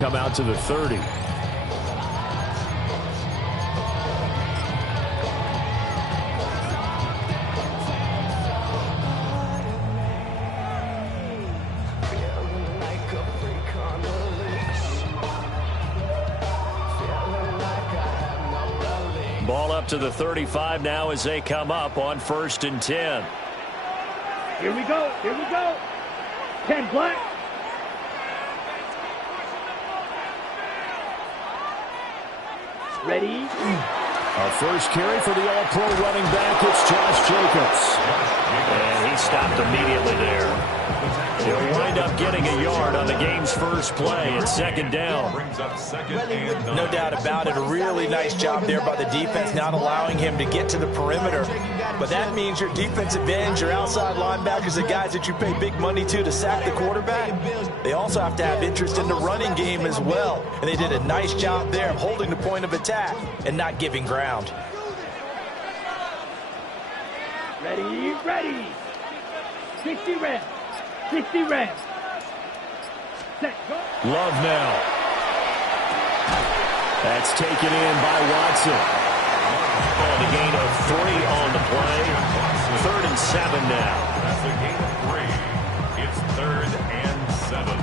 Come out to the 30. Ball up to the 35 now as they come up on 1st and 10. Here we go. Here we go. 10 black. Ready? Our first carry for the All-Pro running back, it's Josh Jacobs. And he stopped immediately there. He'll wind up getting a yard on the game's first play at 2nd down. No doubt about it. A really nice job there by the defense, not allowing him to get to the perimeter. But that means your defensive ends, your outside linebackers, the guys that you pay big money to sack the quarterback, they also have to have interest in the running game as well. And they did a nice job there of holding the point of attack and not giving ground. Ready, ready. 60 reps. 60 reps. Set, go. Love now. That's taken in by Watson. And a gain of 3 on the play. 3rd and 7 now. That's a gain of 3. It's 3rd and 7.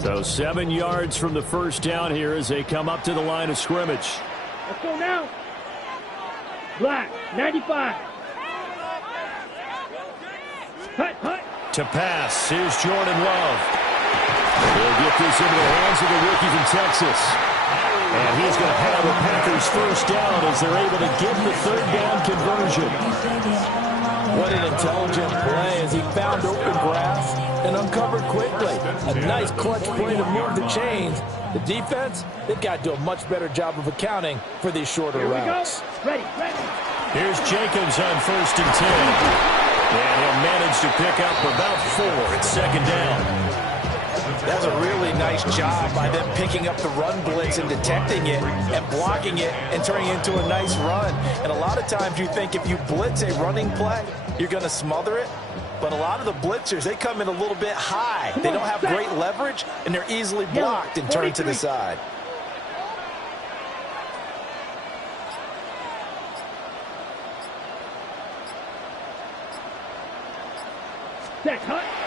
So 7 yards from the first down here as they come up to the line of scrimmage. Let's go now. Black, 95. Hut, hut. To pass, here's Jordan Love. He'll get this into the hands of the rookie from Texas. And he's going to have the Packers first down as they're able to get the 3rd down conversion. What an intelligent play as he found open grass and uncovered quickly. A nice clutch play to move the chains. The defense, they've got to do a much better job of accounting for these shorter routes. Ready, ready. Here's Jacobs on 1st and 10. And he'll manage to pick up about 4 at 2nd down. That's a really nice job by them picking up the run blitz and detecting it and blocking it and turning it into a nice run. And a lot of times you think if you blitz a running play, you're going to smother it. But a lot of the blitzers, they come in a little bit high. They don't have great leverage, and they're easily blocked and turned to the side.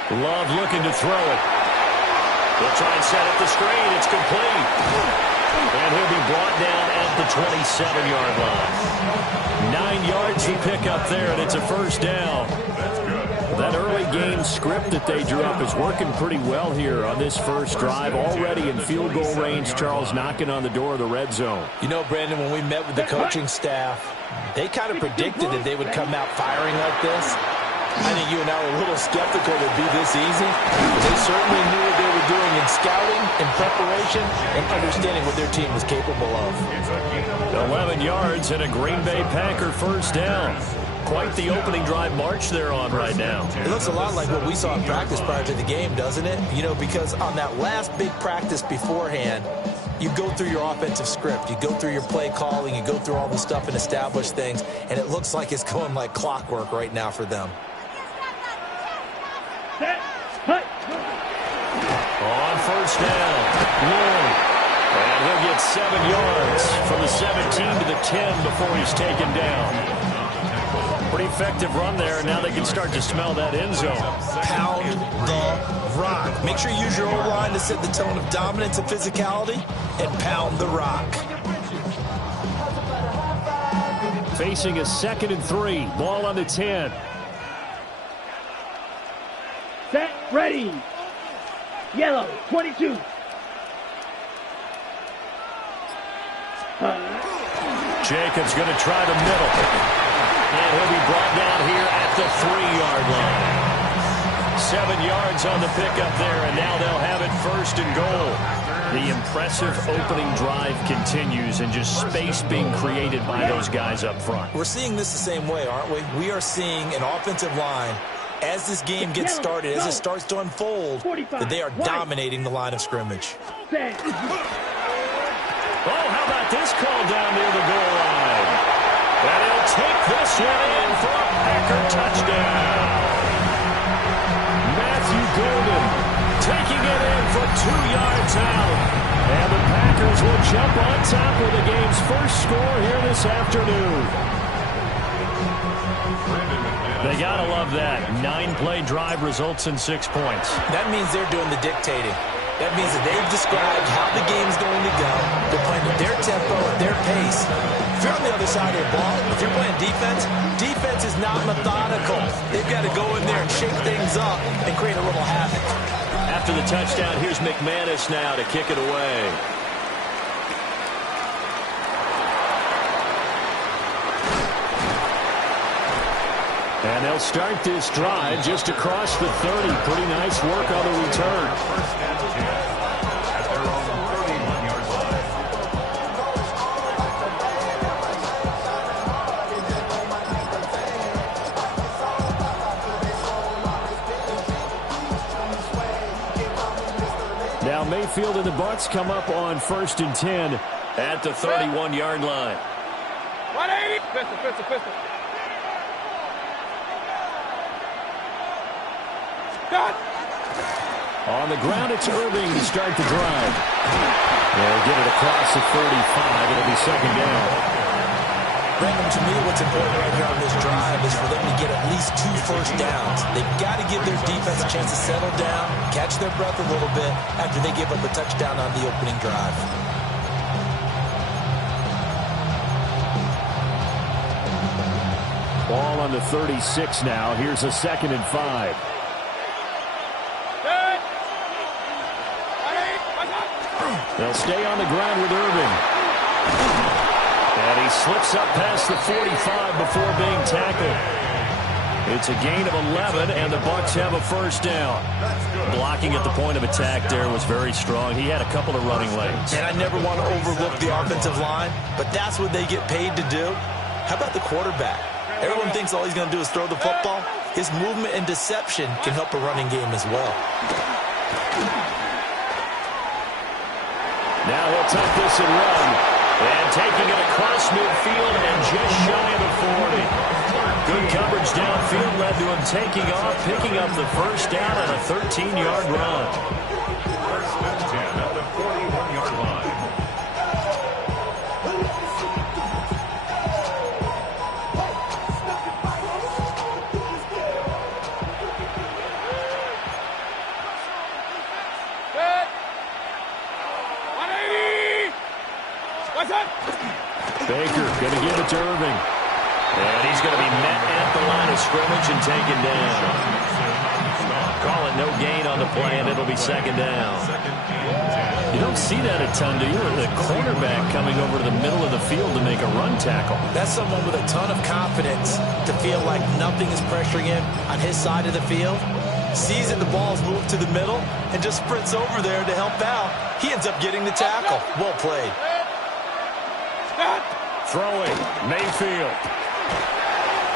Love looking to throw it. He'll try and set up the screen. It's complete. And he'll be brought down at the 27-yard line. 9 yards to pick up there, and it's a first down. That early game script that they drew up is working pretty well here on this first drive. Already in field goal range, Charles knocking on the door of the red zone. You know, Brandon, when we met with the coaching staff, they kind of predicted that they would come out firing like this. I think you and I were a little skeptical that it would be this easy. They certainly knew what they were doing in scouting, in preparation, and understanding what their team was capable of. 11 yards and a Green Bay Packer first down. Quite the opening drive march they're on right now. It looks a lot like what we saw in practice prior to the game, doesn't it? You know, because on that last big practice beforehand, you go through your offensive script, you go through your play calling, you go through all the stuff and establish things, and it looks like it's going like clockwork right now for them. On first down, Lloyd. And he'll get 7 yards from the 17 to the 10 before he's taken down. Pretty effective run there, and now they can start to smell that end zone. Pound the rock. Make sure you use your O-line to set the tone of dominance and physicality, and pound the rock. Facing a 2nd and 3. Ball on the 10. Set, ready. Yellow, 22. Jacobs going to try the middle. And he'll be brought down here at the 3-yard line. 7 yards on the pickup there, and now they'll have it 1st and goal. The impressive opening drive continues, and just space being created by those guys up front. We're seeing this the same way, aren't we? We are seeing an offensive line as this game gets started, as it starts to unfold, that they are dominating the line of scrimmage. Oh, how about this call down near the goal line? And he'll take this one in for a Packer touchdown. Matthew Golden taking it in for 2 yards out. And the Packers will jump on top with the game's first score here this afternoon. They got to love that. 9-play drive results in 6 points. That means they're doing the dictating. That means that they've described how the game's going to go. They're playing at their tempo, at their pace. If you're on the other side of the ball, if you're playing defense, defense is not methodical. They've got to go in there and shake things up and create a little havoc. After the touchdown, here's McManus now to kick it away. And they'll start this drive just across the 30. Pretty nice work on the return. First and 10 at their own 31-yard line. Now Mayfield and the Bucs come up on 1st and 10 at the 31-yard line. 180. Pistol. On the ground, it's Irving to start the drive. They'll get it across the 35. It'll be second down. Brandon, to me, what's important right here on this drive is for them to get at least 2 first downs. They've got to give their defense a chance to settle down, catch their breath a little bit after they give up a touchdown on the opening drive. Ball on the 36 now. Here's a 2nd and 5. They'll stay on the ground with Irving. And he slips up past the 45 before being tackled. It's a gain of 11, and the Bucs have a first down. Blocking at the point of attack there was very strong. He had a couple of running lanes. And I never want to overlook the offensive line, but that's what they get paid to do. How about the quarterback? Everyone thinks all he's going to do is throw the football. His movement and deception can help a running game as well. Now he'll tuck this and run. And taking it across midfield and just shy of the 40. Good coverage downfield led to him taking off, picking up the first down on a 13-yard run. First and 10 at the 41-yard line. Baker going to give it to Irving. And he's going to be met at the line of scrimmage and taken down. Call it no gain on the play, and it'll be second down. You don't see that a ton, do you? The cornerback coming over to the middle of the field to make a run tackle. That's someone with a ton of confidence to feel like nothing is pressuring him on his side of the field. Sees that the ball's moved to the middle and just sprints over there to help out. He ends up getting the tackle. Well played. Throwing, Mayfield.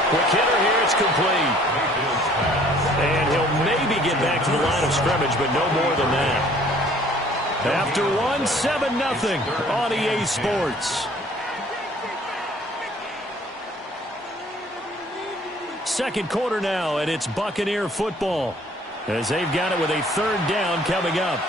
Quick hitter here, it's complete. And he'll maybe get back to the line of scrimmage, but no more than that. After one, 7-0 on EA Sports. Second quarter now, and it's Buccaneer football as they've got it with a 3rd down coming up.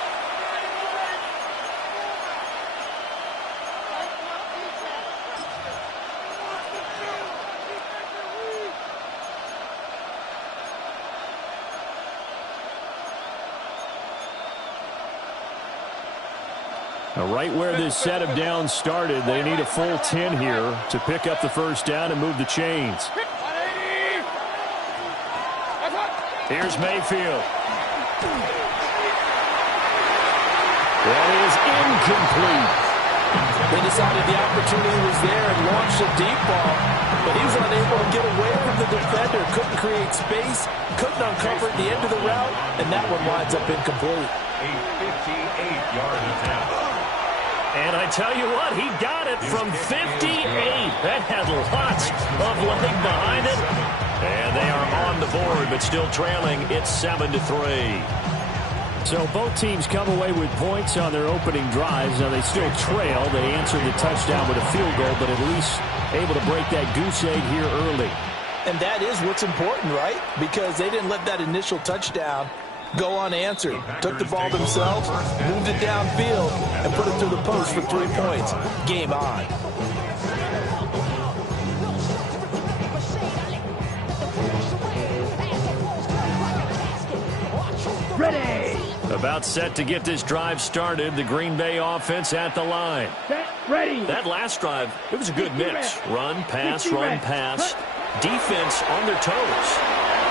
Now, right where this set of downs started, they need a full 10 here to pick up the first down and move the chains. Here's Mayfield. That is incomplete. They decided the opportunity was there and launched a deep ball, but he was unable to get away from the defender, couldn't create space, couldn't uncover at the end of the route, and that one winds up incomplete. A 58-yard attempt. And I tell you what, he got it from 58. That had lots of leg behind it. And they are on the board, but still trailing. It's 7-3. So both teams come away with points on their opening drives. Now they still trail. They answered the touchdown with a field goal, but at least able to break that goose egg here early. And that is what's important, right? Because they didn't let that initial touchdown go unanswered. Took the ball themselves, moved it downfield, and put it through the post for 3 points. Game on. Ready. About set to get this drive started. The Green Bay offense at the line. Set. Ready. That last drive, it was a good mix. Run, pass, run, pass. Defense on their toes.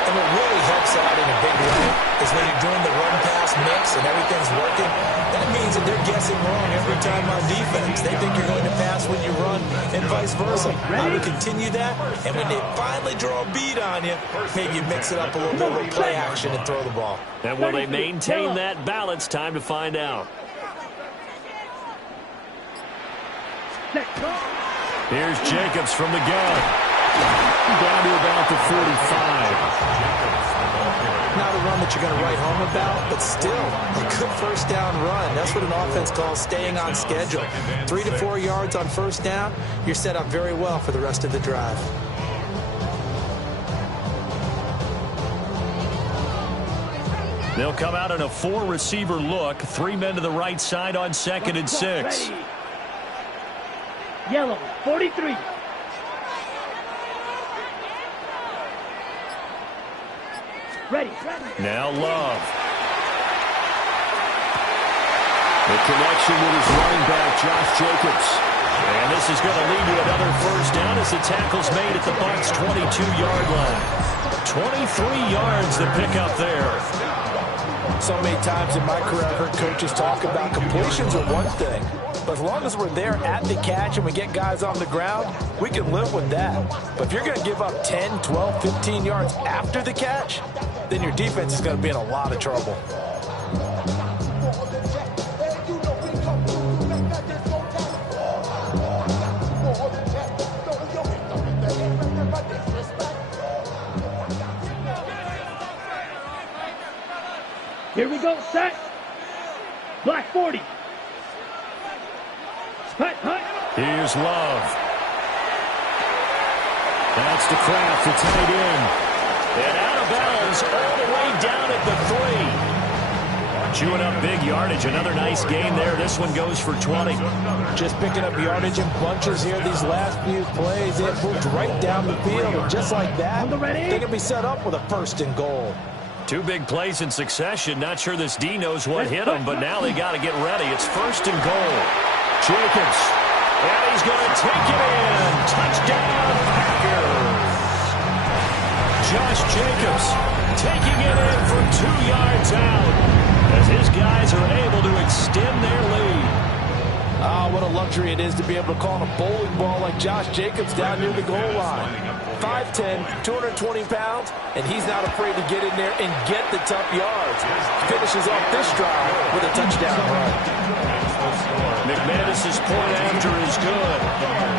And what really helps out in a big way is when you're doing the run-pass mix and everything's working, that means that they're guessing wrong every time on defense. They think you're going to pass when you run and vice versa. I would continue that, and when they finally draw a beat on you, maybe you mix it up a little bit with play action and throw the ball. And will they maintain that balance? Time to find out. Here's Jacobs from the gun. Down to about the 45. Not a run that you're going to write home about, but still a good first down run. That's what an offense calls staying on schedule. 3 to 4 yards on first down, you're set up very well for the rest of the drive. They'll come out in a 4-receiver look. 3 men to the right side on 2nd and 6. Yellow, 43. Ready. Now Love. The connection with his running back, Josh Jacobs. And this is going to lead to another first down as the tackle's made at the Bucs' 22-yard line. 23 yards to pick up there. So many times in my career, I've heard coaches talk about completions are one thing. But as long as we're there at the catch and we get guys on the ground, we can live with that. But if you're going to give up 10, 12, 15 yards after the catch, then your defense is going to be in a lot of trouble. Here we go, set. Black 40. Hut, hut. Here's Love. That's to Kraft, the tight end. And out of bounds all the way down at the 3. Chewing up big yardage. Another nice gain there. This one goes for 20. Just picking up yardage in bunches here these last few plays. It moved right down the field. And just like that, they can be set up with a 1st and goal. 2 big plays in succession. Not sure this D knows what hit him, but now they got to get ready. It's 1st and goal. Jacobs. And he's going to take it in. Touchdown, Packers. Josh Jacobs taking it in from 2 yards out as his guys are able to extend their lead. Ah, what a luxury it is to be able to call a bowling ball like Josh Jacobs down near the goal line. 5'10", 220 pounds, and he's not afraid to get in there and get the tough yards. Finishes off this drive with a touchdown run. McManus's point after is good,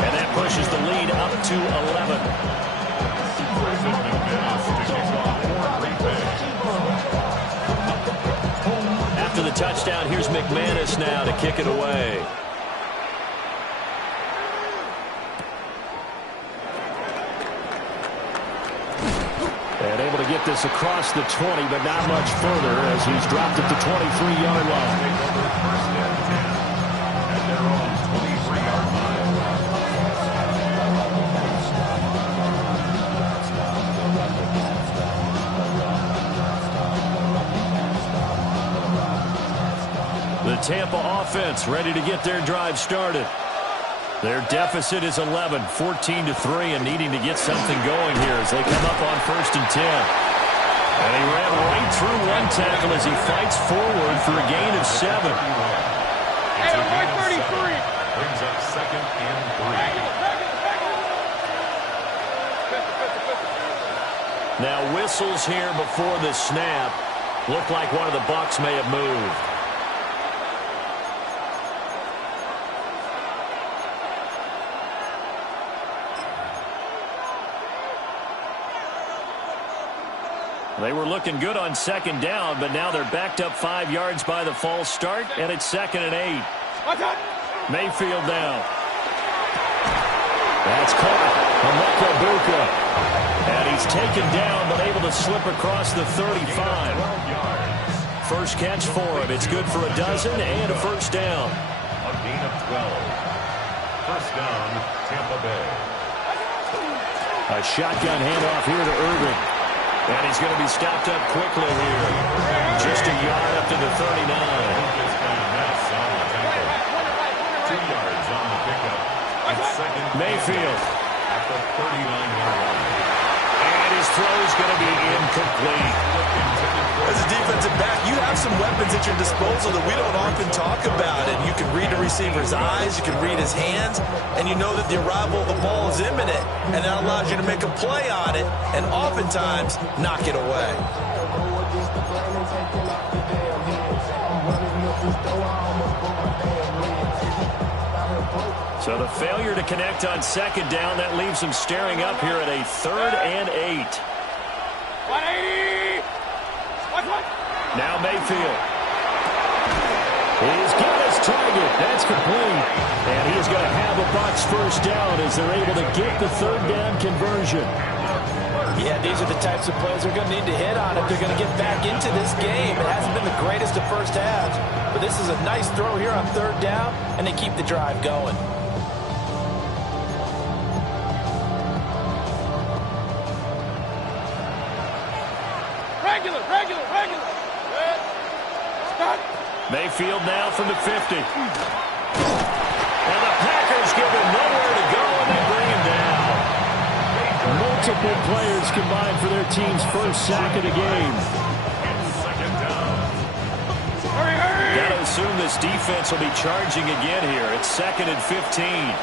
and that pushes the lead up to 11. After the touchdown, here's McManus now to kick it away. And able to get this across the 20, but not much further as he's dropped at the 23-yard line. The Tampa offense ready to get their drive started. Their deficit is 11, 14-3, and needing to get something going here as they come up on 1st and 10. And he ran right through one tackle as he fights forward for a gain of 7. Hey, 133. Brings up 2nd and 3. Now whistles here before the snap. Looked like one of the Bucs may have moved. They were looking good on second down, but now they're backed up 5 yards by the false start, and it's 2nd and 8. Mayfield now. That's caught. Buka. And he's taken down, but able to slip across the 35. First catch for him. It's good for a dozen and a first down. A gain of 12. First down, Tampa Bay. A shotgun handoff here to Irving. And he's going to be stopped up quickly here. Just a yard up to the 39. 2 yards on the pickup. Mayfield. At the 39-yard line. And his throw is going to be incomplete. As a defensive back, you have some weapons at your disposal that we don't often talk about. And you can read the receiver's eyes, you can read his hands, and you know that the arrival of the ball is imminent. And that allows you to make a play on it and oftentimes knock it away. So the failure to connect on second down, that leaves him staring up here at a 3rd and 8. 180! Now Mayfield. He's got his target. That's complete. And he is going to have a box first down as they're able to get the 3rd down conversion. Yeah, these are the types of plays they're going to need to hit on if they're going to get back into this game. It hasn't been the greatest of first halves, but this is a nice throw here on 3rd down, and they keep the drive going. Regular. Start. Mayfield now from the 50. And the Packers give him nowhere to go, and they bring him down. Multiple players combined for their team's first sack of the game. Hurry! Got to assume this defense will be charging again here. It's 2nd and 15.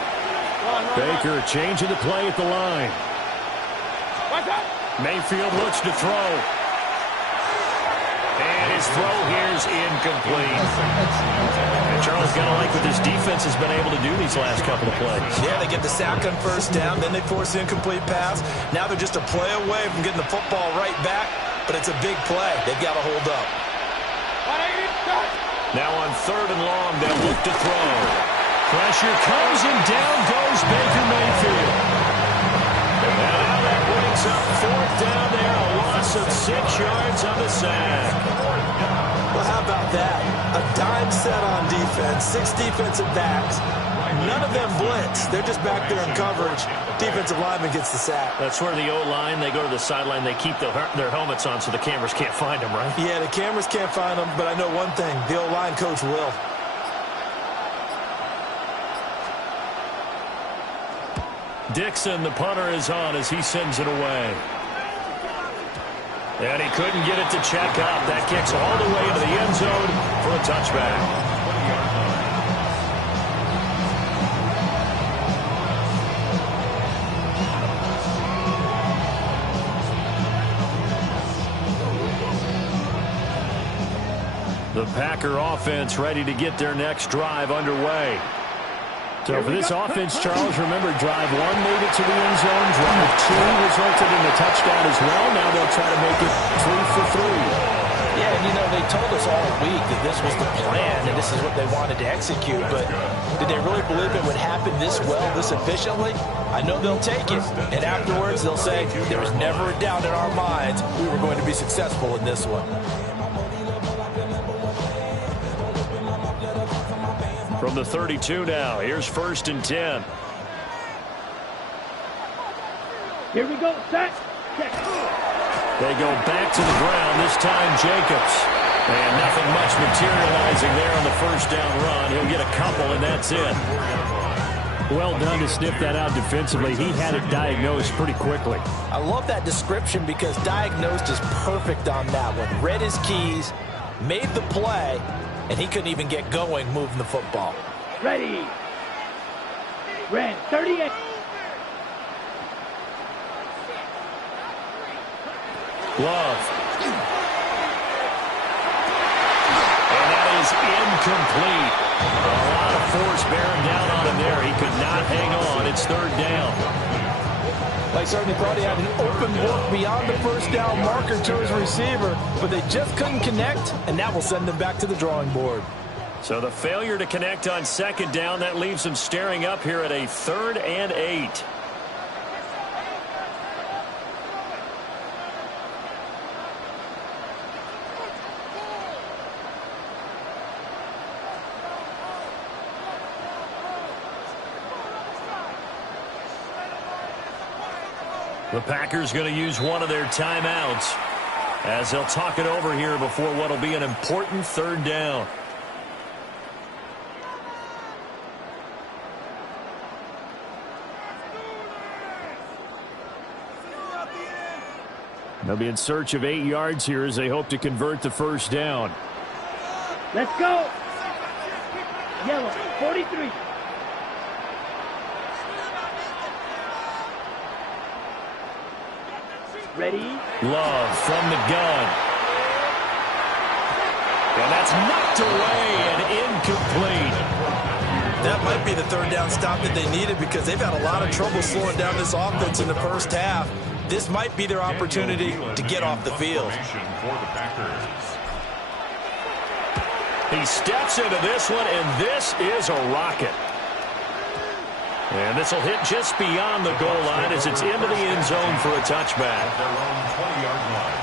Baker changing the play at the line. Mayfield looks to throw. And his throw here is incomplete. And Charles, got to like what this defense has been able to do these last couple of plays. Yeah, they get the sack on first down, then they force the incomplete pass. Now they're just a play away from getting the football right back, but it's a big play. They've got to hold up. 180, start. Now on 3rd and long, they'll look to throw. Pressure comes and down goes Baker Mayfield. And now that brings up 4th down there, a loss of 6 yards on the sack. Well, how about that? A dime set on defense, 6 defensive backs. None of them blitz. They're just back there in coverage. Defensive lineman gets the sack. That's where the O-line, they go to the sideline, they keep their helmets on so the cameras can't find them, right? Yeah, the cameras can't find them, but I know one thing. The O-line coach will. Dixon, the punter, is on as he sends it away. And he couldn't get it to check up. That kicks all the way into the end zone for a touchback. The Packer offense ready to get their next drive underway. So for this offense, Charles, remember, drive 1 made it to the end zone. Drive 2 resulted in a touchdown as well. Now they'll try to make it 3 for 3. Yeah, and you know, they told us all week that this was the plan and this is what they wanted to execute. But did they really believe it would happen this well, this efficiently? I know they'll take it. And afterwards, they'll say, there was never a doubt in our minds we were going to be successful in this one. From the 32 now, here's 1st and 10. Here we go, set, check. They go back to the ground, this time Jacobs. And nothing much materializing there on the first down run. He'll get a couple, and that's it. Well done to sniff that out defensively. He had it diagnosed pretty quickly. I love that description because diagnosed is perfect on that one. Read his keys, made the play, and he couldn't even get going moving the football. Ready. Red, 38. Love. And that is incomplete. A lot of force bearing down on him there. He could not hang on. It's 3rd down. I certainly thought he had an open look beyond the first down marker to his receiver, but they just couldn't connect, and that will send them back to the drawing board. So the failure to connect on second down, that leaves them staring up here at a 3rd and 8. The Packers going to use one of their timeouts as they'll talk it over here before what will be an important 3rd down. They'll be in search of 8 yards here as they hope to convert the 1st down. Let's go. Yellow, 43. Ready? Love from the gun. And that's knocked away and incomplete. That might be the 3rd down stop that they needed because they've had a lot of trouble slowing down this offense in the first half. This might be their opportunity to get off the field. He steps into this one, and this is a rocket. And this will hit just beyond the goal line as it's into the end zone for a touchback. Their own 20-yard line.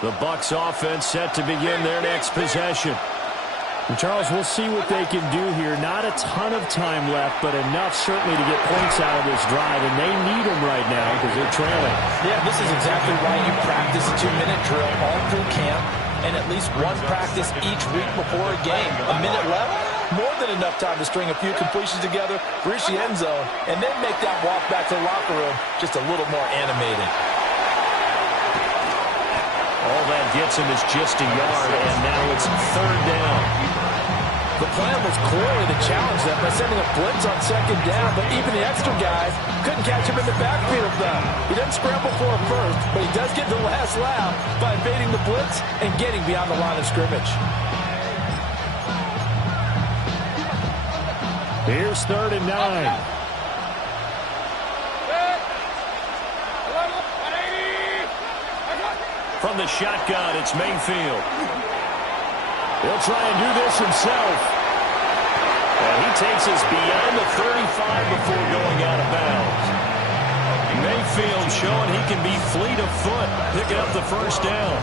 The Bucs offense set to begin their next possession. And Charles, we'll see what they can do here. Not a ton of time left, but enough certainly to get points out of this drive, and they need them right now because they're trailing. Yeah, this is exactly why you practice a 2-minute drill all through camp and at least one practice each week before a game. A minute left, more than enough time to string a few completions together, reach the end zone, and then make that walk back to the locker room just a little more animating. All that gets him is just a yard, and now it's 3rd down. The plan was clearly to challenge them by sending a blitz on second down, but even the extra guys couldn't catch him in the backfield, though. He doesn't scramble for a first, but he does get the last laugh by evading the blitz and getting beyond the line of scrimmage. Here's 3rd and 9. From the shotgun, it's Mayfield. He'll try and do this himself. And he takes us beyond the 35 before going out of bounds. Mayfield showing he can be fleet of foot, picking up the 1st down.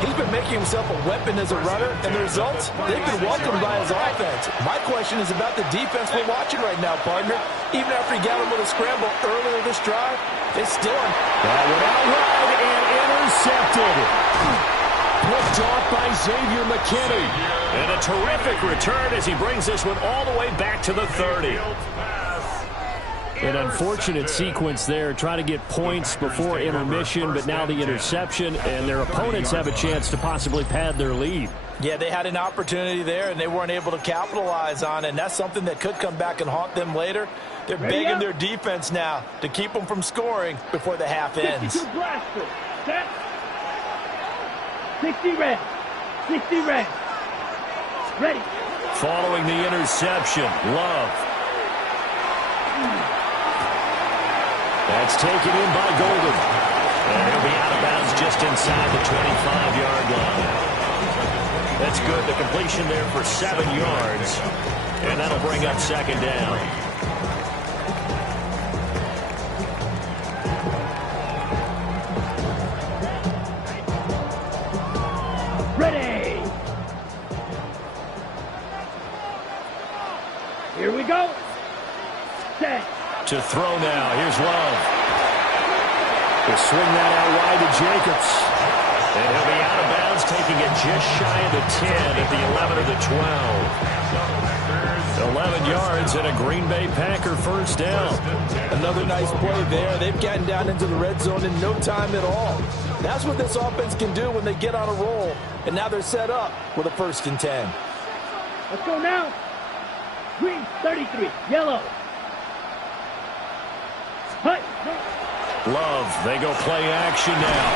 He's been making himself a weapon as a runner, and the results, they've been welcomed by his offense. My question is about the defense we're watching right now, partner. Even after he got him with a scramble earlier this drive, they still... That went out wide and intercepted. Picked off by Xavier McKinney. And a terrific return as he brings this one all the way back to the 30. An unfortunate sequence there, trying to get points before intermission, but now the interception, and their opponents have a chance to possibly pad their lead. Yeah, they had an opportunity there, and they weren't able to capitalize on it, and that's something that could come back and haunt them later. They're begging their defense now to keep them from scoring before the half ends. 62 blaster. Set. 60 red. 60 red. Ready. Following the interception, Love. That's taken in by Golden. And he'll be out of bounds just inside the 25-yard line. That's good. The completion there for 7 yards. And that'll bring up 2nd down. Ready. Here we go. Set. To throw now. Here's Love. He'll swing that out wide to Jacobs. And he'll be out of bounds, taking it just shy of the 10 at the 11 of the 12. 11 yards and a Green Bay Packer 1st down. Another nice play there. They've gotten down into the red zone in no time at all. That's what this offense can do when they get on a roll. And now they're set up with a 1st and 10. Let's go now. Green, 33. Yellow. Hut. Love, they go play action now.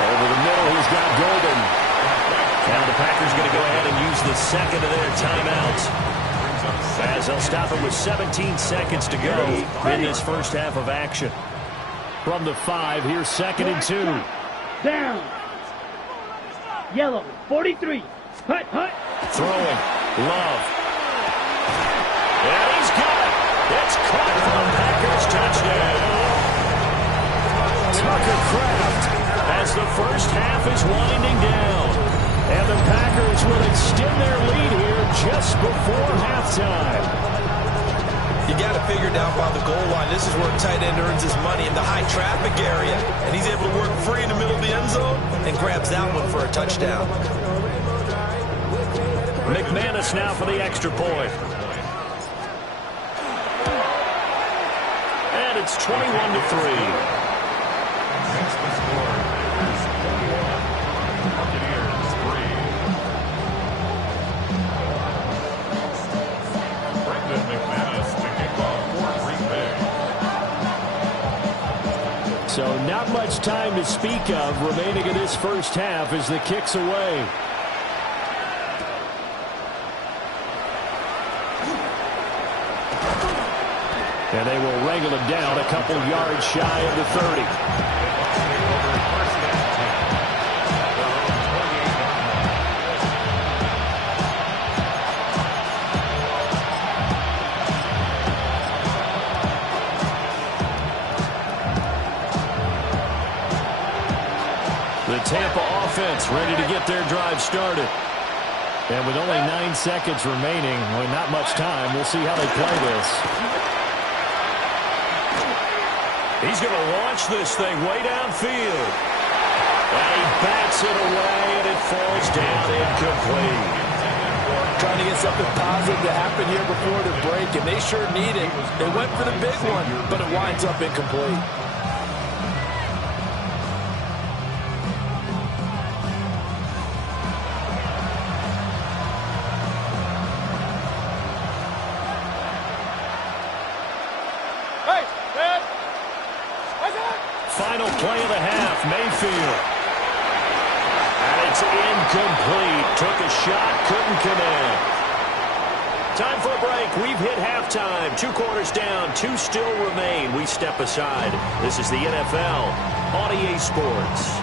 Over the middle, he's got Golden. Now the Packers going to go ahead and use the second of their timeouts, as they'll stop it with 17 seconds to go in this first half of action. From the 5, here's 2nd and 2. Down. Yellow, 43. Hut, hut. Throwing. Love. And he's got it. It's caught for the Packers touchdown. Tucker Kraft, as the first half is winding down. And the Packers will extend their lead here just before halftime. You got to figure down by the goal line. This is where a tight end earns his money, in the high traffic area. And he's able to work free in the middle of the end zone and grabs that one for a touchdown. McManus now for the extra point. And it's 21-3. Makes the score is 21. Buccaneers 3. Brendan McManus to kick off for Green Bay. So not much time to speak of remaining in this first half as the kick's away. And they will wrangle him down a couple yards shy of the 30. The Tampa offense ready to get their drive started. And with only 9 seconds remaining, well, not much time, we'll see how they play this. He's going to launch this thing way downfield. And he bats it away, and it falls down incomplete. Trying to get something positive to happen here before the break, and they sure need it. They went for the big one, but it winds up incomplete. Final play of the half, Mayfield. And it's incomplete. Took a shot, couldn't connect. Time for a break. We've hit halftime. 2 quarters down, 2 still remain. We step aside. This is the NFL on EA Sports.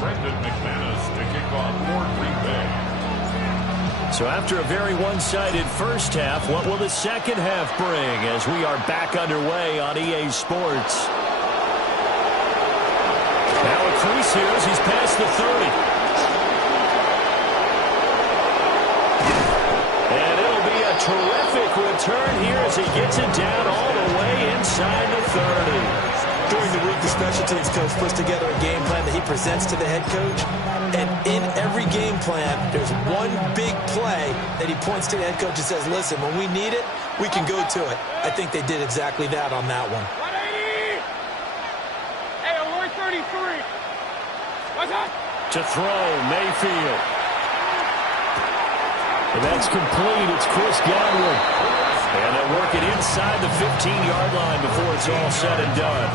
Brendan McManus to kick off for Green Bay. So after a very one-sided first half, what will the second half bring as we are back underway on EA Sports? Now a crease here as he's past the 30. And it'll be a terrific return here as he gets it down all the way inside the 30. During the week, the special teams coach puts together a game plan that he presents to the head coach. And in every game plan, there's one big play that he points to the head coach and says, listen, when we need it, we can go to it. I think they did exactly that on that one. 180! Hey, alert 33! What's up? To throw, Mayfield. And that's complete. It's Chris Godwin. And they'll work it inside the 15-yard line before it's all said and done.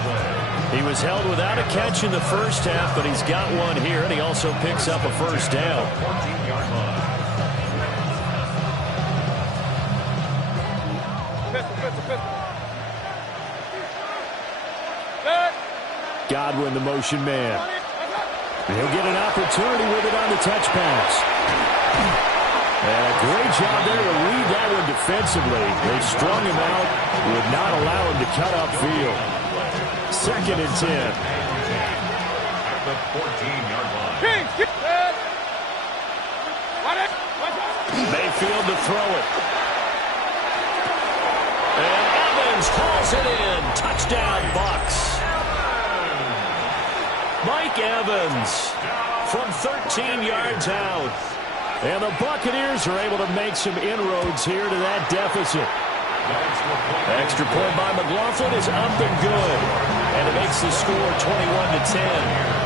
He was held without a catch in the first half, but he's got one here, and he also picks up a first down. 14-yard line. Godwin, the motion man. He'll get an opportunity with it on the touch pass. And a great job there to read that one defensively. They strung him out, would not allow him to cut upfield. 2nd and 10. At the 14-yard line. Mayfield to throw it. And Evans hauls it in. Touchdown, Bucs. Mike Evans from 13 yards out. And the Buccaneers are able to make some inroads here to that deficit. Extra point by McLaughlin is up and good. And it makes the score 21-10.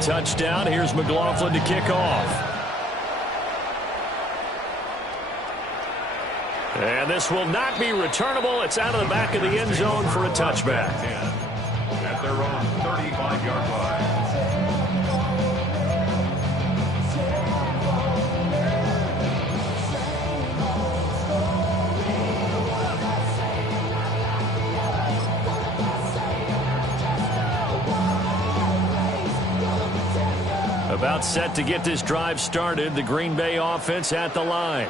touchdown. Here's McLaughlin to kick off. And this will not be returnable. It's out of the back of the end zone for a touchback. At their own 35-yard line. About set to get this drive started. The Green Bay offense at the line.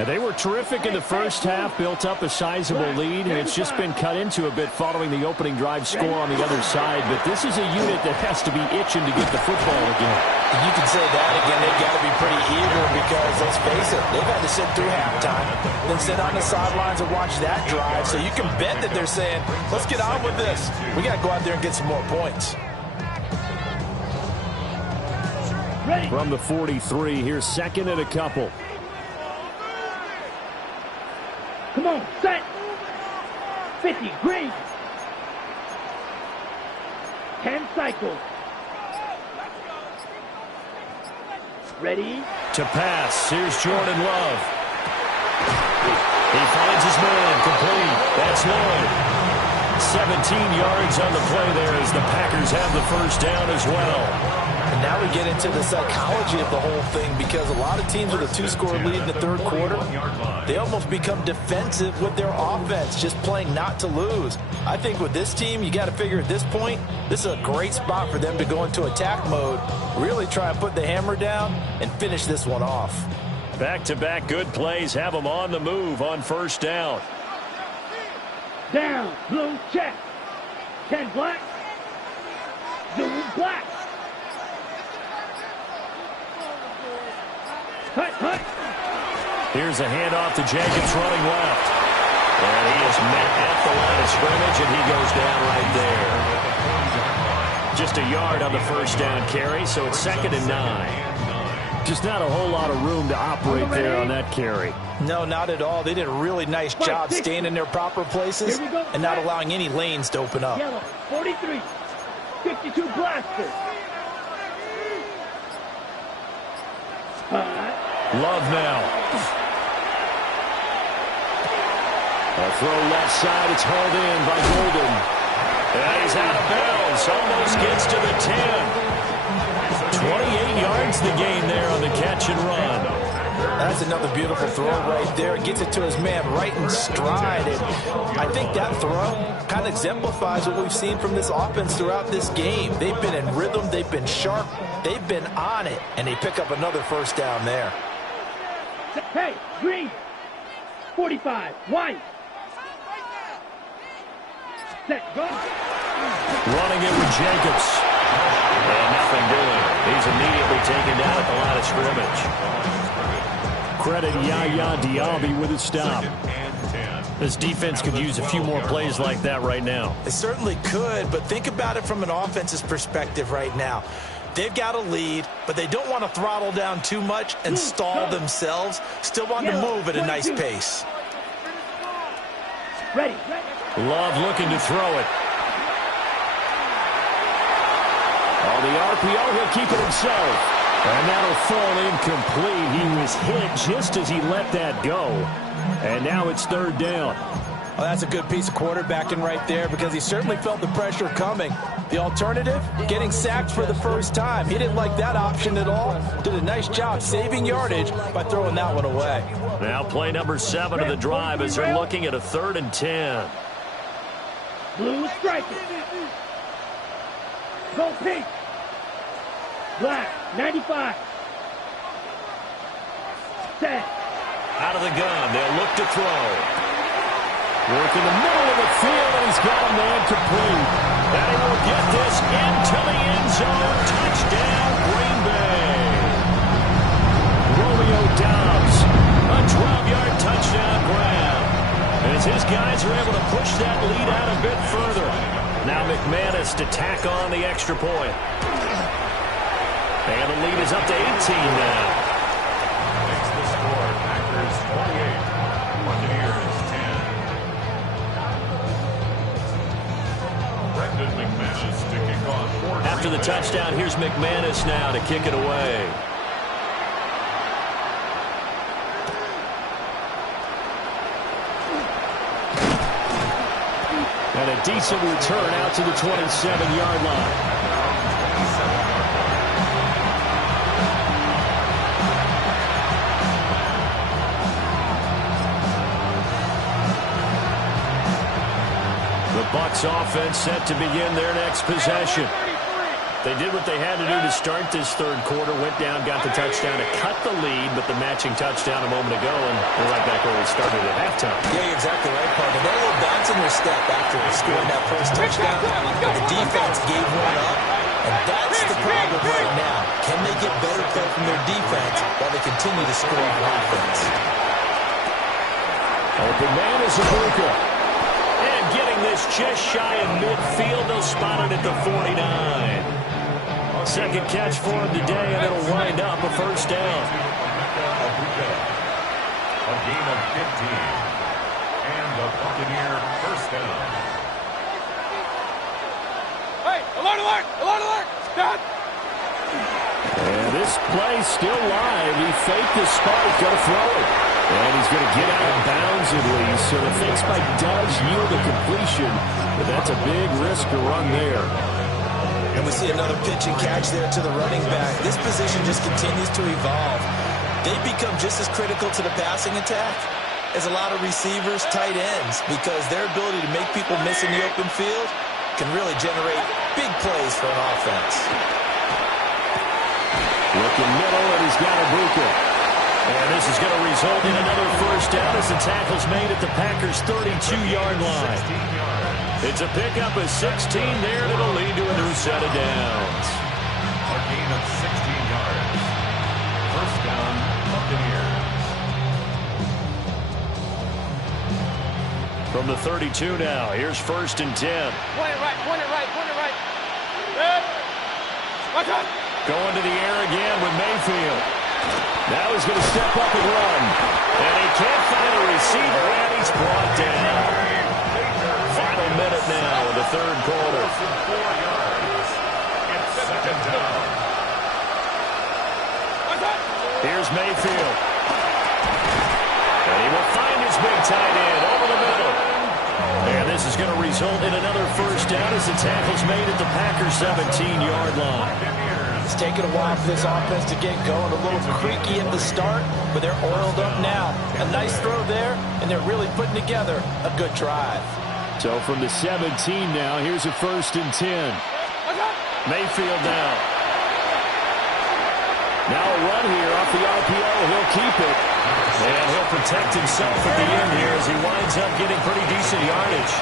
And they were terrific in the first half, built up a sizable lead, and it's just been cut into a bit following the opening drive score on the other side. But this is a unit that has to be itching to get the football again. You can say that again. They've got to be pretty eager because, let's face it, they've had to sit through halftime, then sit on the sidelines and watch that drive. So you can bet that they're saying, let's get on with this. We got to go out there and get some more points. From the 43, here's second and a couple. Come on, set. 50, green. 10 cycles. Ready? To pass. Here's Jordan Love. He finds his man. Complete. That's Lloyd. 17 yards on the play there as the Packers have the first down as well. And now we get into the psychology of the whole thing because a lot of teams with a two-score lead in the third quarter, they almost become defensive with their offense, just playing not to lose. I think with this team, you got to figure at this point, this is a great spot for them to go into attack mode, really try and put the hammer down and finish this one off. Back-to-back good plays have them on the move on first down. Down, blue, check. 10 black. Blue, black. Hut. Here's a handoff to Jacobs running left. And he is met at the line of scrimmage, and he goes down right there. Just a yard on the first down carry, so it's 2nd and 9. Just not a whole lot of room to operate there on that carry. No, not at all. They did a really nice job staying in their proper places and not allowing any lanes to open up. Yellow, 43. 52 blaster. Love now. A throw left side. It's hauled in by Golden. And he's out of bounds. Almost gets to the 10. 28 yards the gain there on the catch and run. That's another beautiful throw right there. Gets it to his man right in stride. And I think that throw kind of exemplifies what we've seen from this offense throughout this game. They've been in rhythm. They've been sharp. They've been on it. And they pick up another first down there. Hey, green. 45, white. Set, go. Running it with Jacobs. And nothing doing. He's immediately taken down at the line of scrimmage. Credit Yaya Diaby with a stop. This defense could use a few more plays like that right now. They certainly could, but think about it from an offense's perspective right now. They've got a lead, but they don't want to throttle down too much and stall themselves. Still want to move at a nice pace. Ready. Love looking to throw it. On the RPO, he'll keep it himself. And that'll fall incomplete. He was hit just as he let that go. And now it's 3rd down. Well, that's a good piece of quarterbacking right there because he certainly felt the pressure coming. The alternative, getting sacked for the first time. He didn't like that option at all. Did a nice job saving yardage by throwing that one away. Now play number 7 of the drive as they're looking at a 3rd and 10. Blue striker. Go pink. Black, 95. Set. Out of the gun, they'll look to throw. Work in the middle of the field, and he's got a man complete. And he will get this into the end zone. Touchdown, Green Bay. Romeo Doubs, a 12-yard touchdown grab. As his guys are able to push that lead out a bit further. Now McManus to tack on the extra point. And the lead is up to 18 now. Makes the score Packers 28, Buccaneers 10. Brendan McManus to kick off. after the touchdown. Here's McManus now to kick it away. And a decent return out to the 27-yard line. The Bucs offense set to begin their next possession. They did what they had to do to start this third quarter, went down, got the touchdown to cut the lead, but the matching touchdown a moment ago, and we're right back where we started at halftime. Yeah, you're exactly right, Parker. They're a little bounce in their step after scoring that first touchdown. The defense gave one up, and that's the problem right now. Can they get better play from their defense while they continue to score on offense? Open man is Ibuka. And getting this just shy of midfield, they'll spot it at the 49. Second catch for him today, and it'll wind up a first down. A gain of 15. And the Buccaneer first down. Hey, alert, alert, alert, alert. Stop. And this play still live. He faked the spike, going to throw it. And he's going to get out of bounds at least. So the fake spike does yield a completion, but that's a big risk to run there. And we see another pitch and catch there to the running back. This position just continues to evolve. They become just as critical to the passing attack as a lot of receivers, tight ends, because their ability to make people miss in the open field can really generate big plays for an offense. Looking middle, and he's got Ibuka. And this is going to result in another first down as the tackle's made at the Packers' 32-yard line. It's a pickup of 16 there that'll lead to a new set of downs. A gain of 16 yards. First down, Buccaneers. From the 32 now, here's first and 10. Point it right, point it right, point it right. Good. Watch out. Going to the air again with Mayfield. Now he's going to step up and run. And he can't find a receiver, and he's brought down. Final minute now of the third quarter. 4 yards. It's second down. Here's Mayfield. And he will find his big tight end over the middle. And this is going to result in another first down as the tackle's made at the Packers' 17-yard line. It's taken a while for this offense to get going. A little creaky at the start, but they're oiled up now. A nice throw there, and they're really putting together a good drive. So from the 17 now, here's a first and 10. Mayfield now. Now a run here off the RPO. He'll keep it. And he'll protect himself at the end here as he winds up getting pretty decent yardage.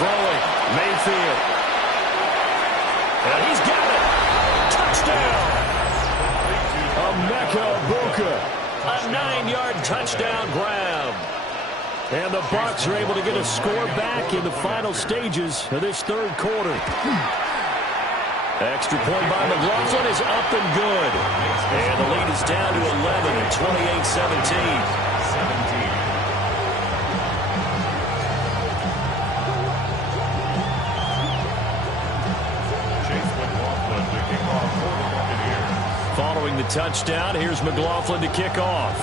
Throwing. Mayfield. And he's got it. Touchdown. Emeka Ibuka. A 9-yard touchdown grab. And the Bucs are able to get a score back in the final stages of this third quarter. Extra point by McLaughlin is up and good. And the lead is down to 11 at 28-17. Following the touchdown, here's McLaughlin to kick off.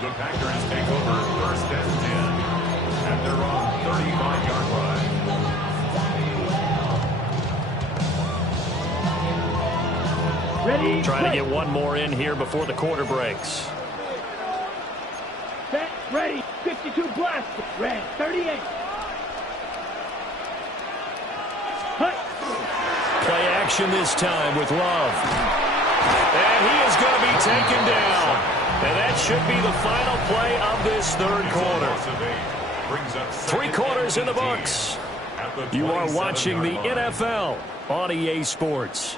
The Packers take over first and 10 at their own 35-yard line. Ready? Trying to get one more in here before the quarter breaks. Set, ready. 52 blast. Red, 38. Play action this time with Love. And he is going to be taken down. And that should be the final play of this third quarter. 3 quarters in the books. You are watching the NFL on EA Sports.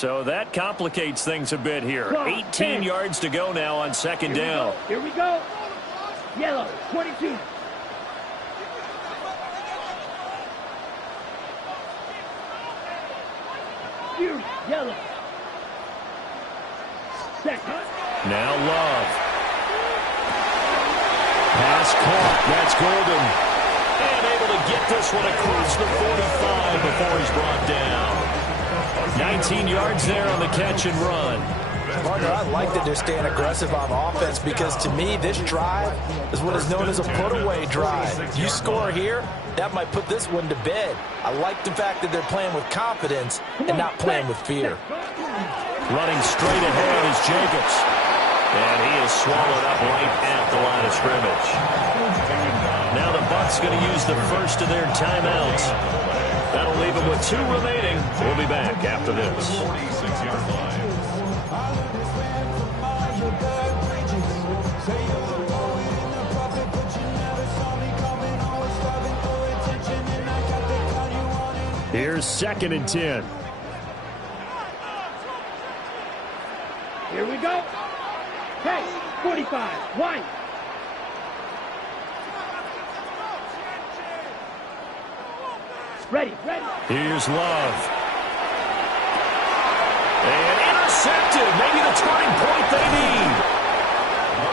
So that complicates things a bit here. 18 yards to go now on second down. Here we go. Yellow, 22. Fury, yellow. Second. Now Love. Pass caught. That's Golden. And able to get this one across the 45 before he's brought down. 19 yards there on the catch and run. Partner, I like that they're staying aggressive on offense because to me, this drive is what is known as a put-away drive. You score here, that might put this one to bed. I like the fact that they're playing with confidence and not playing with fear. Running straight ahead is Jacobs. And he is swallowed up right at the line of scrimmage. Now the Bucs going to use the first of their timeouts. That'll leave them with 2 remaining. We'll be back after this. 46-yard line. Here's 2nd and 10. Here we go. Hey, 45. White. Ready. Here's Love. And intercepted. Maybe the turning point they need.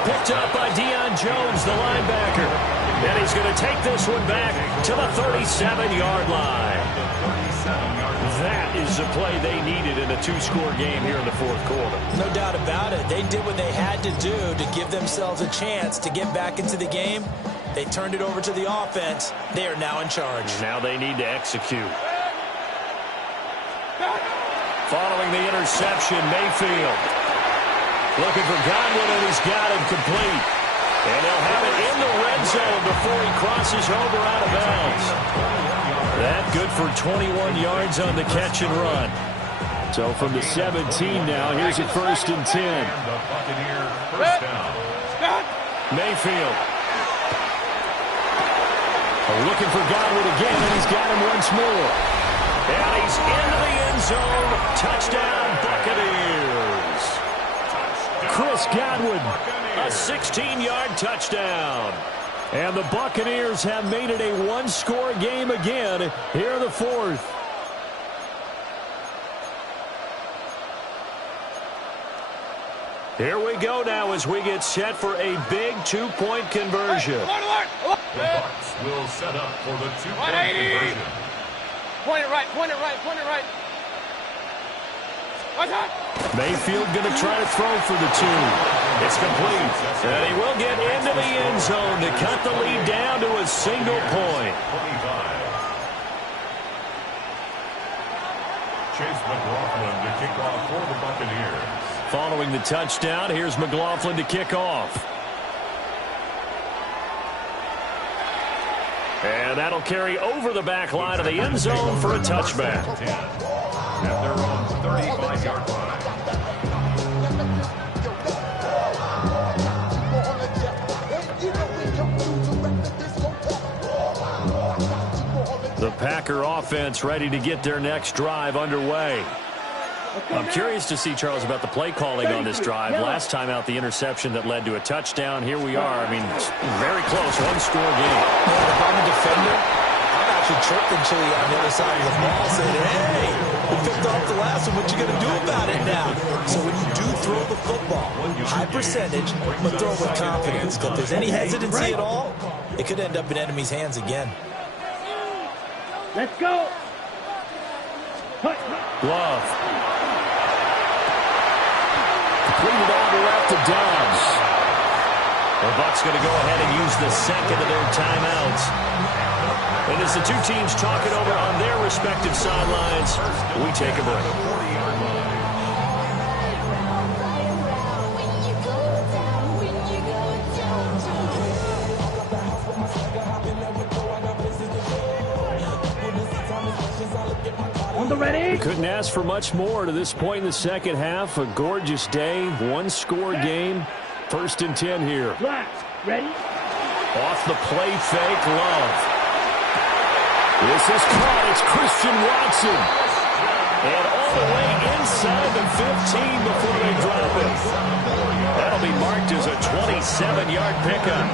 Picked up by Deion Jones, the linebacker. And he's going to take this one back to the 37-yard line. That is the play they needed in a 2-score game here in the 4th quarter. No doubt about it. They did what they had to do to give themselves a chance to get back into the game. They turned it over to the offense. They are now in charge. Now they need to execute. Following the interception, Mayfield. Looking for Godwin, and he's got him complete. And they'll have it in the red zone before he crosses over out of bounds. That good for 21 yards on the catch and run. So from the 17 now, here's it 1st and 10. The Buccaneer first down. Mayfield. Looking for Godwin again, and he's got him once more. And he's into the end zone. Touchdown, Buccaneers. Chris Godwin, a 16-yard touchdown. And the Buccaneers have made it a 1-score game again here in the 4th. Here we go now as we get set for a big 2-point conversion. The Bucs will set up for the 2-point conversion. Point it right, point it right, point it right. Mayfield going to try to throw for the 2. It's complete. And he will get into the end zone to cut the lead down to a single point. 25. Chase McLaughlin to kick off for the Buccaneers. Following the touchdown, here's McLaughlin to kick off. And that'll carry over the back line of the end zone for a touchback. At their own 35-yard line. The Packer offense ready to get their next drive underway. I'm curious to see, Charles, about the play calling on this drive. Last time out, the interception that led to a touchdown. Here we are. I mean, very close, 1-score game. Yeah, if I'm a defender, I'm actually tripping Chili on the other side of the ball saying, hey, we picked off the last one. What you going to do about it now? So when you do throw the football, high percentage, but throw with confidence. If there's any hesitancy at all, it could end up in enemy's hands again. Let's go. Love. Completed on the left to Dobbs. The Bucs going to go ahead and use the second of their timeouts. And as the two teams talk it over on their respective sidelines, we take a break. We couldn't ask for much more to this point in the second half. A gorgeous day, 1-score game. 1st and 10 here. Ready? Off the play fake, Love. This is caught. It's Christian Watson. And all the way inside the 15 before they drop it. That'll be marked as a 27-yard pickup.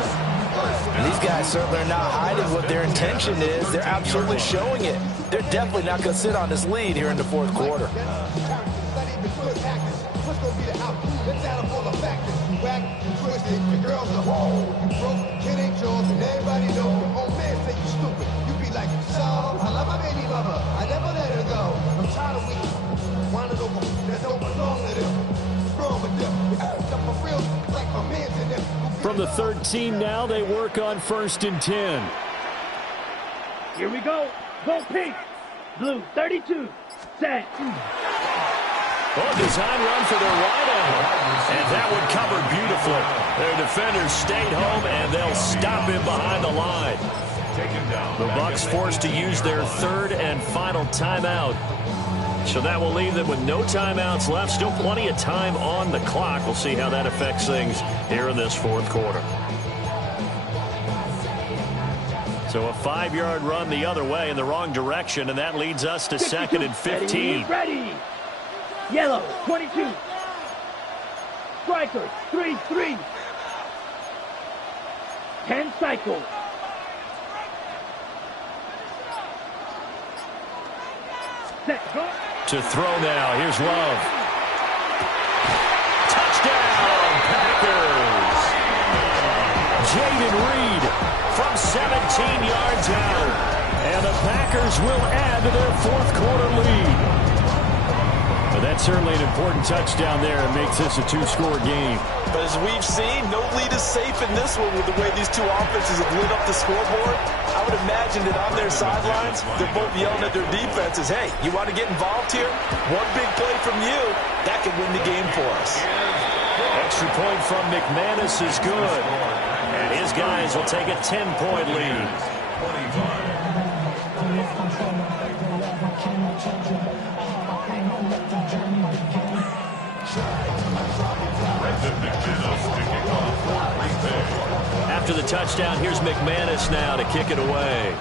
And these guys certainly are not hiding what their intention is. They're absolutely showing it. They're definitely not going to sit on this lead here in the fourth quarter. From the 13 now, they work on 1st and 10. Here we go. Go pink. Blue 32. Set. Well, design run for their wideout. And that would cover beautifully. Their defenders stayed home, and they'll stop him behind the line. The Bucs forced to use their 3rd and final timeout. So that will leave them with no timeouts left. Still plenty of time on the clock. We'll see how that affects things here in this fourth quarter. So a 5-yard run the other way in the wrong direction, and that leads us to 2nd and 15. Ready. Yellow 22. Striker 3-3. 10 cycle. Set. Go. To throw now. Here's Love. Touchdown, Packers. Jaden Reed from 17 yards out. And the Packers will add to their fourth quarter lead. But that's certainly an important touchdown there. It makes this a 2-score game. But as we've seen, no lead is safe in this one with the way these two offenses have lit up the scoreboard. I would imagine that on their sidelines, they're both yelling at their defenses, hey, you want to get involved here? One big play from you, that could win the game for us. Extra point from McManus is good. And his guys will take a 10-point lead. After the touchdown, here's McManus now to kick it away.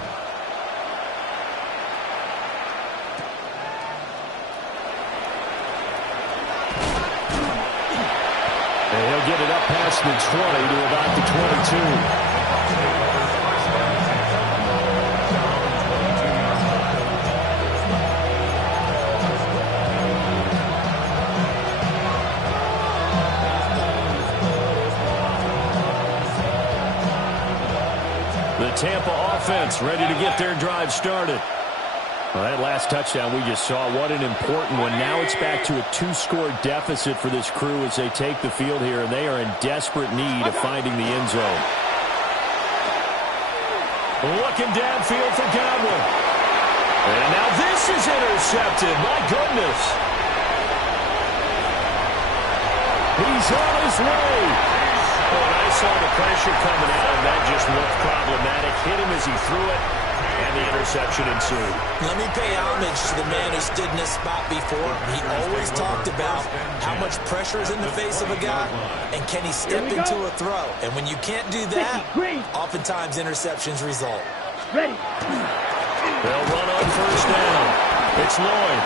And he'll get it up past the 20 to about the 22. Tampa offense ready to get their drive started. Well, that last touchdown we just saw, what an important one. Now it's back to a 2-score deficit for this crew as they take the field here, and they are in desperate need of finding the end zone. Looking downfield for Godwin. And now this is intercepted. My goodness. He's on his way. Oh, and I saw the pressure coming at him. That just looked problematic. Hit him as he threw it, and the interception ensued. Let me pay homage to the man who stood in this spot before. He always talked about how much pressure is in the face of a guy, and can he step into a throw. And when you can't do that, oftentimes interceptions result. Ready. They'll run on 1st down. It's Lloyd.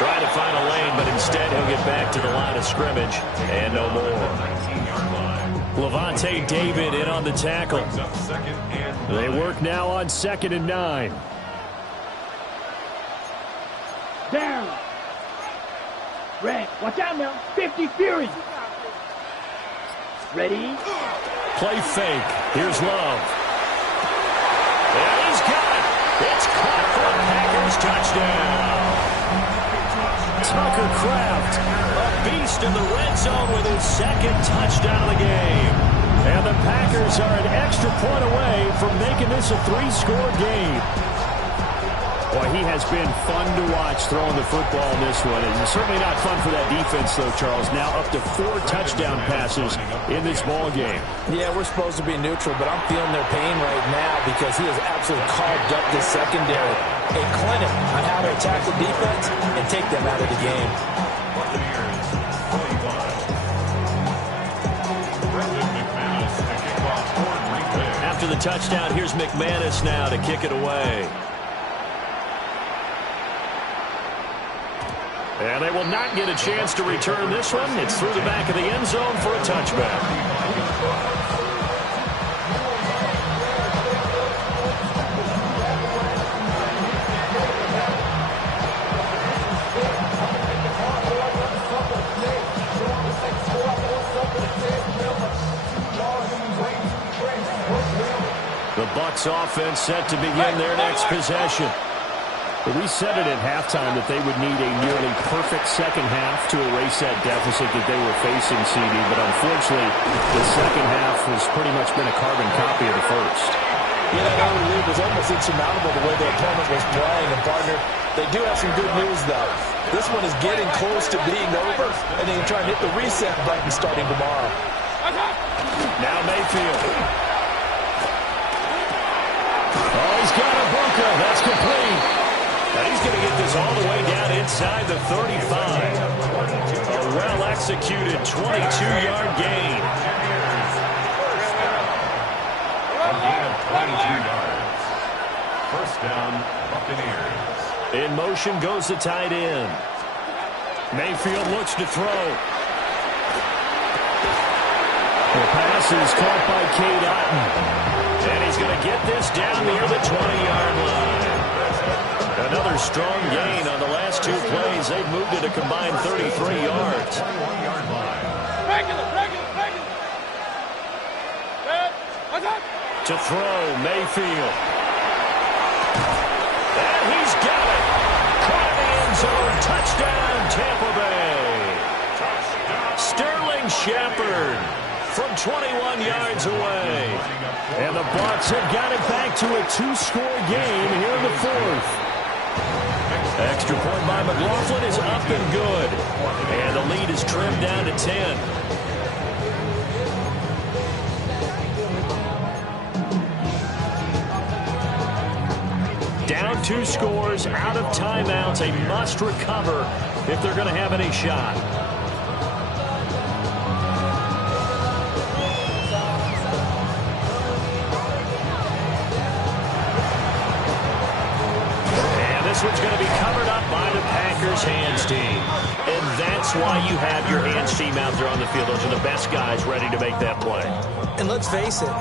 Trying to find a lane, but instead he'll get back to the line of scrimmage, and no more. Levante David in on the tackle. They work now on 2nd and 9. Down. Red. Watch out now. 50 Fury. Ready. Play fake. Here's Love. And he's got it. It's caught for a Packers touchdown. Tucker Kraft, a beast in the red zone with his 2nd touchdown of the game. And the Packers are an extra point away from making this a 3-score game. Boy, he has been fun to watch throwing the football in this one. And certainly not fun for that defense, though, Charles. Now up to 4 touchdown passes in this ball game. Yeah, we're supposed to be neutral, but I'm feeling their pain right now because he has absolutely carved up this secondary. A clinic on how to attack the defense and take them out of the game. After the touchdown, here's McManus now to kick it away. And they will not get a chance to return this one. It's through the back of the end zone for a touchback. The Bucs offense set to begin their next possession. We said it at halftime that they would need a nearly perfect second half to erase that deficit that they were facing, CD. But unfortunately, the second half has pretty much been a carbon copy of the first. Yeah, that early lead was almost insurmountable the way the opponent was playing. And, partner, they do have some good news, though. This one is getting close to being over, and they can try and hit the reset button starting tomorrow. Now Mayfield. Oh, he's got a bunker. That's complete. Now he's going to get this all the way down inside the 35. A well-executed 22-yard gain. A gain of 22 yards. First down, Buccaneers. In motion goes the tight end. Mayfield looks to throw. The pass is caught by Cade Otton. And he's going to get this down near the 20-yard line. Another strong gain on the last two plays. They've moved it a combined 33 yards. To throw, Mayfield. And he's got it. Caught in the end zone. Touchdown, Tampa Bay. Sterling Shepard from 21 yards away. And the Bucs have got it back to a two-score game here in the fourth. Extra point by McLaughlin is up and good. And the lead is trimmed down to 10. Down 2 scores, out of timeouts. A must recover if they're going to have any shot. This one's going to be covered up by the Packers hands team. And that's why you have your hands team out there on the field. Those are the best guys ready to make that play. And let's face it,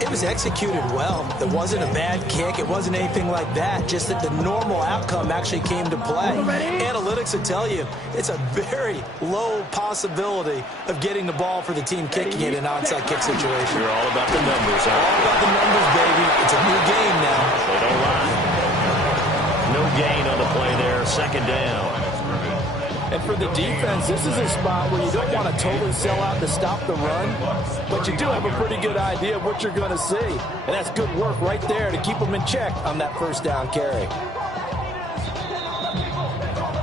it was executed well. It wasn't a bad kick. It wasn't anything like that. Just that the normal outcome actually came to play. Analytics will tell you it's a very low possibility of getting the ball for the team kicking it in an onside kick situation. You're all about the numbers, huh? All about the numbers, baby. It's a new game now. They don't lie. No gain on the play there, second down. And for the defense, this is a spot where you don't want to totally sell out to stop the run, but you do have a pretty good idea of what you're going to see. And that's good work right there to keep them in check on that first down carry.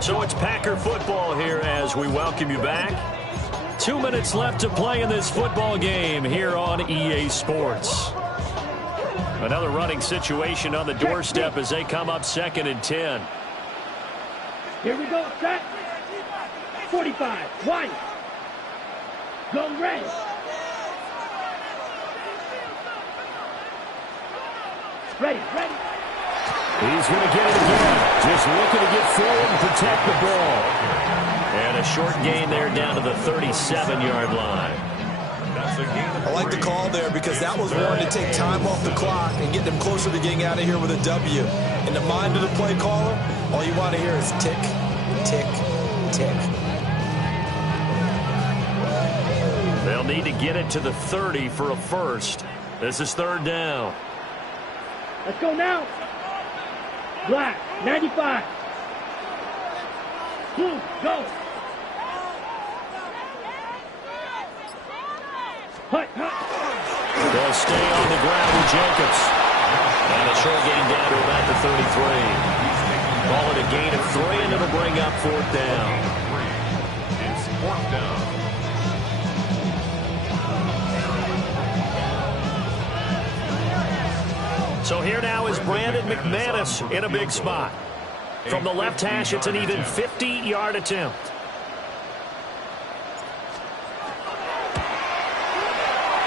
So it's Packer football here as we welcome you back. 2 minutes left to play in this football game here on EA Sports. Another running situation on the doorstep as they come up 2nd and 10. Here we go, set. 45, white. Go red. Ready. He's going to get it again. Just looking to get forward and protect the ball. And a short gain there down to the 37-yard line. I like the call there because that was one to take time off the clock and get them closer to getting out of here with a W. In the mind of the play caller, all you want to hear is tick, tick, tick. They'll need to get it to the 30 for a first. This is 3rd down. Let's go now. Black, 95. Blue, go. They'll stay on the ground with Jacobs. And a short gain down to about the 33. Call it a gain of 3, and it'll bring up 4th down. It's 4th down. So here now is Brandon McManus in a big spot. From the left hash, it's an even 50-yard attempt.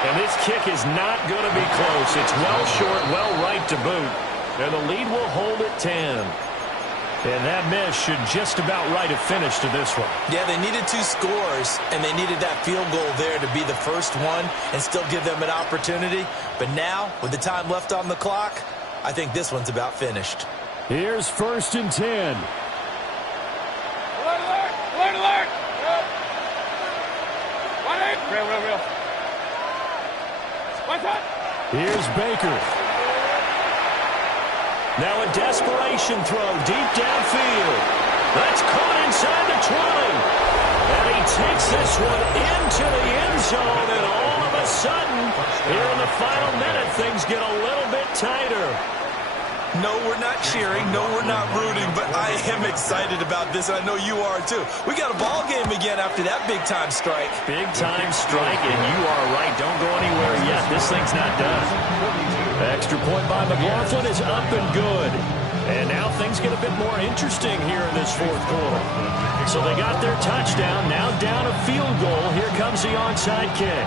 And this kick is not going to be close. It's well short, well right to boot. And the lead will hold at 10. And that miss should just about write a finish to this one. Yeah, they needed 2 scores, and they needed that field goal there to be the first one and still give them an opportunity. But now, with the time left on the clock, I think this one's about finished. Here's 1st and 10. Alert, alert! Alert, alert! Real. What's up? Here's Baker. Now a desperation throw deep downfield. That's caught inside the 20. And he takes this one into the end zone, and all of a sudden, here in the final minute, things get a little bit tighter. No, we're not cheering. No, we're not rooting. But I am excited about this, and I know you are too. We got a ball game again after that big-time strike. Big-time strike, and you are right. Don't go anywhere yet. This thing's not done. Extra point by McLaughlin is up and good. And now things get a bit more interesting here in this 4th quarter. So they got their touchdown. Now down a field goal. Here comes the onside kick.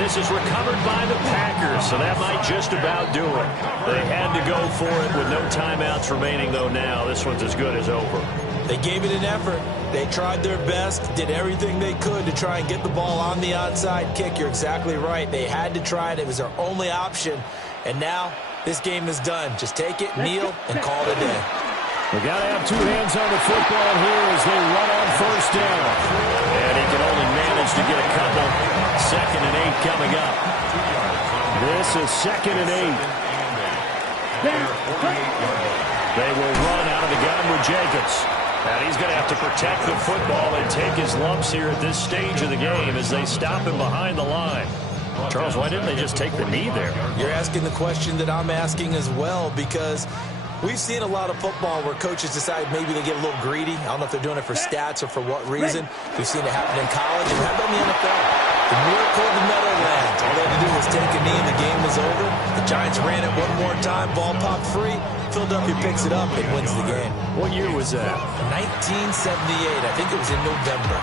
This is recovered by the Packers, so that might just about do it. They had to go for it with no timeouts remaining, though now this one's as good as over. They gave it an effort. They tried their best, did everything they could to try and get the ball on the onside kick. You're exactly right. They had to try it. It was their only option. And now this game is done. Just take it, kneel, and call it a day. They got to have 2 hands on the football here as they run on 1st down. And he can only manage to get a couple. 2nd and 8 coming up. This is 2nd and 8. They will run out of the gun with Jacobs. And he's going to have to protect the football and take his lumps here at this stage of the game as they stop him behind the line. Charles, why didn't they just take the knee there? You're asking the question that I'm asking as well, because we've seen a lot of football where coaches decide maybe they get a little greedy. I don't know if they're doing it for stats or for what reason. We've seen it happen in college and how about in the NFL? The miracle of the Meadowlands. All they had to do was take a knee and the game was over. The Giants ran it one more time. Ball popped free. Philadelphia picks it up and wins the game. What year was that? 1978. I think it was in November.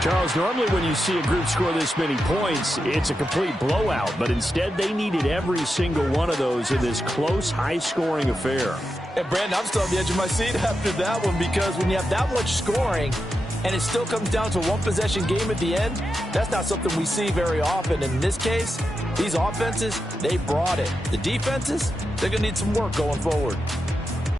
Charles, normally when you see a group score this many points, it's a complete blowout. But instead, they needed every single one of those in this close, high-scoring affair. And, Brandon, I'm still on the edge of my seat after that one, because when you have that much scoring and it still comes down to a one-possession game at the end, that's not something we see very often. In this case, these offenses, they brought it. The defenses, they're going to need some work going forward.